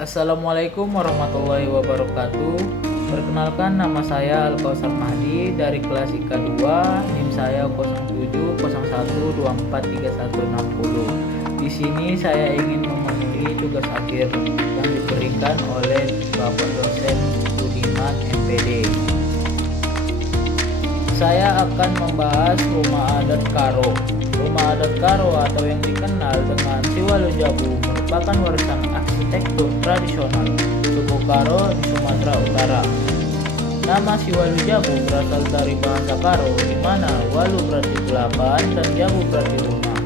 Assalamualaikum warahmatullahi wabarakatuh. Perkenalkan, nama saya Al-Kausar Mahdi dari kelas IKA 2, NIM saya 0701243160. Di sini saya ingin memenuhi tugas akhir yang diberikan oleh Bapak dosen Budiman MPD. Saya akan membahas rumah adat Karo. Rumah adat Karo atau yang dikenal dengan Siwalu Jabu merupakan warisan arsitektur tradisional suku Karo di Sumatera Utara. Nama Siwalu Jabu berasal dari bahasa Karo, di mana walu berarti 8 dan jabu berarti rumah,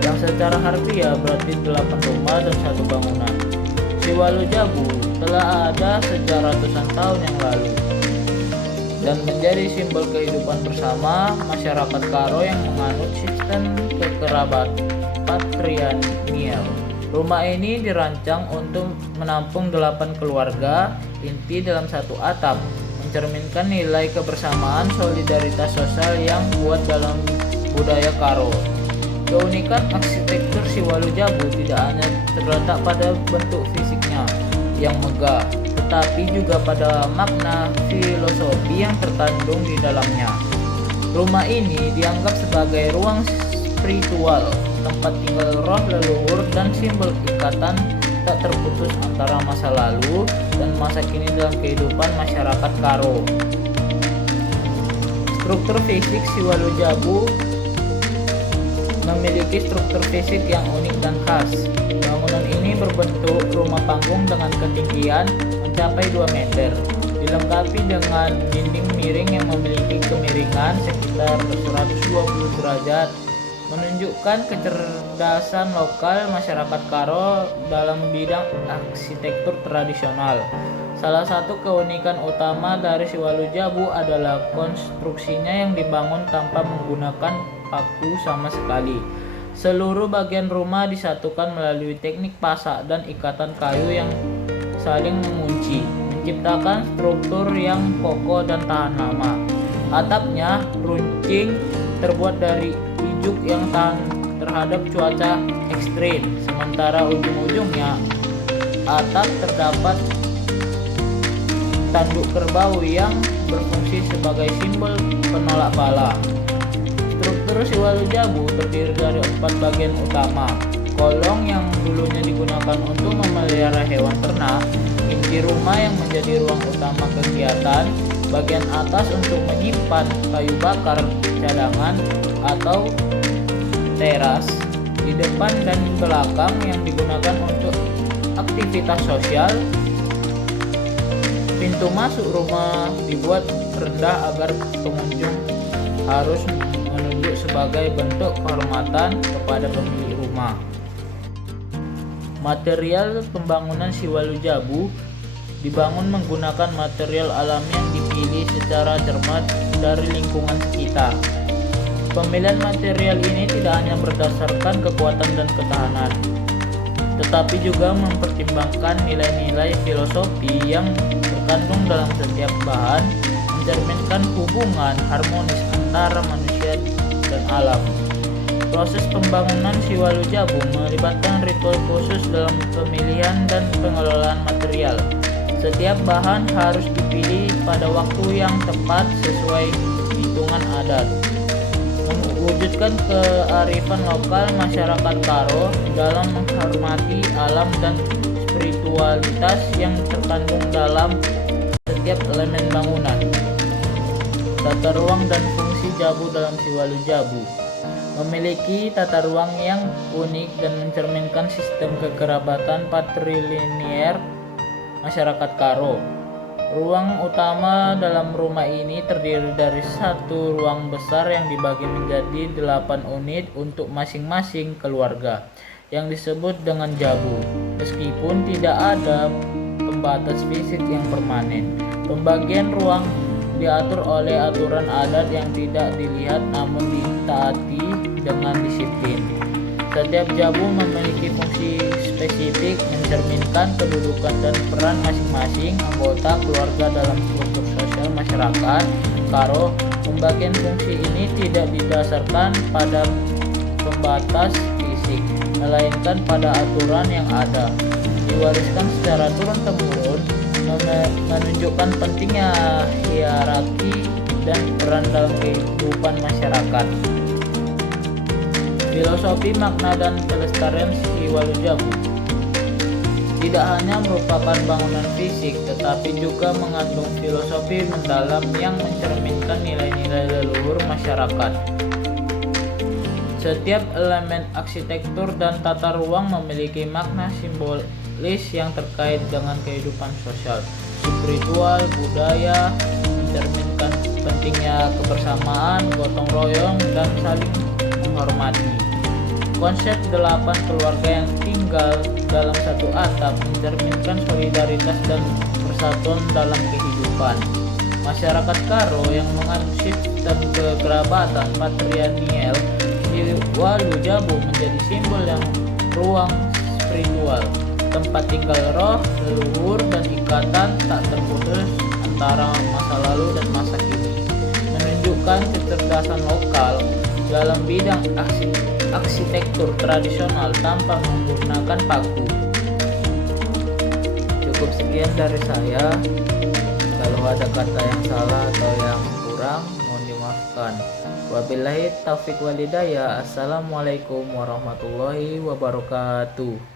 yang secara harfiah berarti 8 rumah dan 1 bangunan. Siwalu Jabu telah ada sejak ratusan tahun yang lalu dan menjadi simbol kehidupan bersama masyarakat Karo yang menganut sistem kekerabat patrilineal. Rumah ini dirancang untuk menampung 8 keluarga inti dalam satu atap, mencerminkan nilai kebersamaan solidaritas sosial yang kuat dalam budaya Karo. Keunikan arsitektur Siwalu Jabu tidak hanya terletak pada bentuk fisiknya yang megah, tetapi juga pada makna filosofi yang terkandung di dalamnya. Rumah ini dianggap sebagai ruang spiritual, tempat tinggal roh leluhur dan simbol ikatan tak terputus antara masa lalu dan masa kini dalam kehidupan masyarakat Karo. Struktur fisik Siwalu Jabu memiliki struktur fisik yang unik dan khas. Bangunan ini berbentuk rumah panggung dengan ketinggian mencapai 2 meter, dilengkapi dengan dinding miring yang memiliki kemiringan sekitar 120 derajat, menunjukkan kecerdasan lokal masyarakat Karo dalam bidang arsitektur tradisional. Salah satu keunikan utama dari Siwalu Jabu adalah konstruksinya yang dibangun tanpa menggunakan paku sama sekali. Seluruh bagian rumah disatukan melalui teknik pasak dan ikatan kayu yang saling mengunci, menciptakan struktur yang kokoh dan tahan lama. Atapnya runcing terbuat dari ijuk yang tahan terhadap cuaca ekstrim, sementara ujung-ujungnya atap terdapat tanduk kerbau yang berfungsi sebagai simbol penolak bala. Struktur Siwalu Jabu terdiri dari 4 bagian utama: kolong yang dulunya digunakan untuk memelihara hewan ternak, inti rumah yang menjadi ruang utama kegiatan, bagian atas untuk menyimpan kayu bakar cadangan atau teras, di depan dan belakang yang digunakan untuk aktivitas sosial. Pintu masuk rumah dibuat rendah agar pengunjung harus menunjuk sebagai bentuk kehormatan kepada pemilik rumah. Material pembangunan Siwalu Jabu dibangun menggunakan material alami yang dipilih secara cermat dari lingkungan sekitar. Pemilihan material ini tidak hanya berdasarkan kekuatan dan ketahanan, tetapi juga mempertimbangkan nilai-nilai filosofi yang terkandung dalam setiap bahan, mencerminkan hubungan harmonis antara manusia dan alam. Proses pembangunan Siwalu Jabu melibatkan ritual khusus dalam pemilihan dan pengelolaan material. Setiap bahan harus dipilih pada waktu yang tepat sesuai hitungan adat, mewujudkan kearifan lokal masyarakat Karo dalam menghormati alam dan spiritualitas yang terkandung dalam setiap elemen bangunan. Tata ruang dan fungsi Jabu dalam Siwalu Jabu memiliki tata ruang yang unik dan mencerminkan sistem kekerabatan patrilinear masyarakat Karo. Ruang utama dalam rumah ini terdiri dari satu ruang besar yang dibagi menjadi 8 unit untuk masing-masing keluarga, yang disebut dengan Jabu. Meskipun tidak ada pembatas fisik yang permanen, pembagian ruang diatur oleh aturan adat yang tidak dilihat namun ditaati dengan disiplin. Setiap Jabu memiliki fungsi spesifik, mencerminkan kedudukan dan peran masing-masing anggota keluarga dalam struktur sosial masyarakat Karo. Pembagian fungsi ini tidak didasarkan pada pembatas fisik, melainkan pada aturan yang ada. diwariskan secara turun-temurun, menunjukkan pentingnya hierarki dan peran dalam kehidupan masyarakat. Filosofi makna dan pelestarian Siwalujabu tidak hanya merupakan bangunan fisik, tetapi juga mengandung filosofi mendalam yang mencerminkan nilai-nilai leluhur masyarakat. Setiap elemen arsitektur dan tata ruang memiliki makna simbolis yang terkait dengan kehidupan sosial, spiritual, budaya, mencerminkan pentingnya kebersamaan, gotong royong, dan saling menghormati. Konsep 8 keluarga yang tinggal dalam satu atap mencerminkan solidaritas dan persatuan dalam kehidupan. Masyarakat Karo yang menganut sistem kekerabatan patrilineal, Siwalujabu menjadi simbol yang ruang spiritual, tempat tinggal roh, leluhur, dan ikatan tak terputus antara masa lalu dan masa kini. Menunjukkan kecerdasan lokal dalam bidang arsitektur tradisional tanpa menggunakan paku. Cukup sekian dari saya. Kalau ada kata yang salah atau yang kurang, mohon dimaafkan. Wabillahi taufiq walhidayah. Assalamualaikum warahmatullahi wabarakatuh.